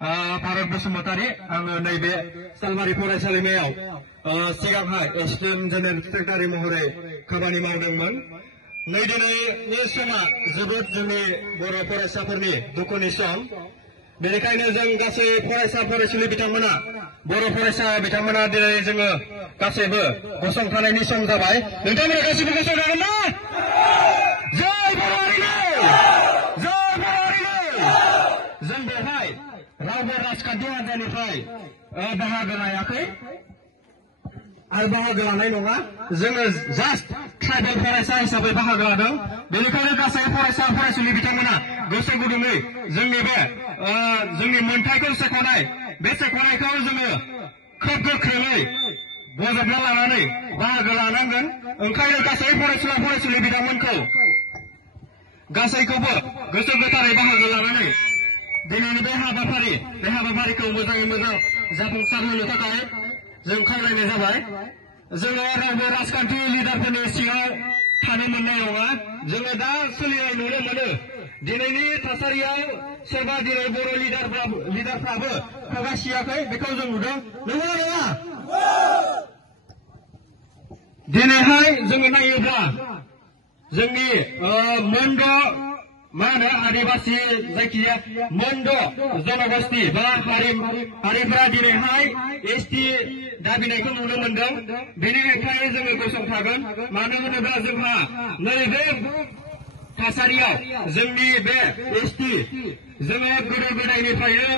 भारत बसुमतारी आङो नैबे सालबारि फरायसालिमायाव सिगांहाय एसिस्टेन्ट जेनेरेल सेक्रेटारि महरै खामानि मावदोंमोन। नै दिनैनि समा जोबोद जोंनि बर' फरायसाफोरनि दुखुनि सम। बेनिखायनो जों गासै फरायसा फरायसुलि बिथांमोना बर' फरायसा बिथांमोना दिनै जोङो गासैबो गसंथानायनि सम जाबाय। नोंथांमोना गासैबो गसंथागोन ना? जय बर' हारिनि! जय बर' हारिनि! जों बेवहाय रावबो राजखान्थि हान्जानिफ्राय बाहागो लायाखै आरो बाहागो लानाय नङा। जोङो जास्ट ट्राइबेल फरायसा हिसाबै बाहागो लादों। बेनिखायनो गासै फरायसा फरायसुलि बिथांमोना गोसो गुदुङै जोंनि मोन्थायखौ सायख'नाय बे सायख'नायखौ जोङो खोब गोख्रोङै बजबना लानानै बाहागो लानांगोन। ओंखायनो गासै फरायसुला फरायसुलि बिथांमोनखौ गासैखौबो गोसो गोथारै बाहागो लानानै दिनैनि बे हाबाफारिखौ मोजाङै मोजां जाफुंसार होनो थाखाय जों खावलायनाय जाबाय। जोङो रावबो राजखान्थि लिडारफोरनि सिङाव थानो मोननाय नङा। जोङो दा सोलिनाय नुनो मोनो। दिनैनि थासारियाव सोरबा दिनै बर' लिडारफ्राबो खोगासियाखै बेखौ जों नुदों। नंगौना नङा? दिनैहाय जोङो नायोब्ला जोंनि मोनद' आदिबासी जायखिजाया मोनद' जनगोष्ठी बा हारिफोरा दिनैहाय एसटि दाबिनायखौ नुनो मोनदों। बेनिखायनो जोङो गसंथागोन। मानो होनोब्ला जोंहा नैबे थासारियाव जोंनि बे एसटि जोङो गोदो गोदायनिफ्रायनो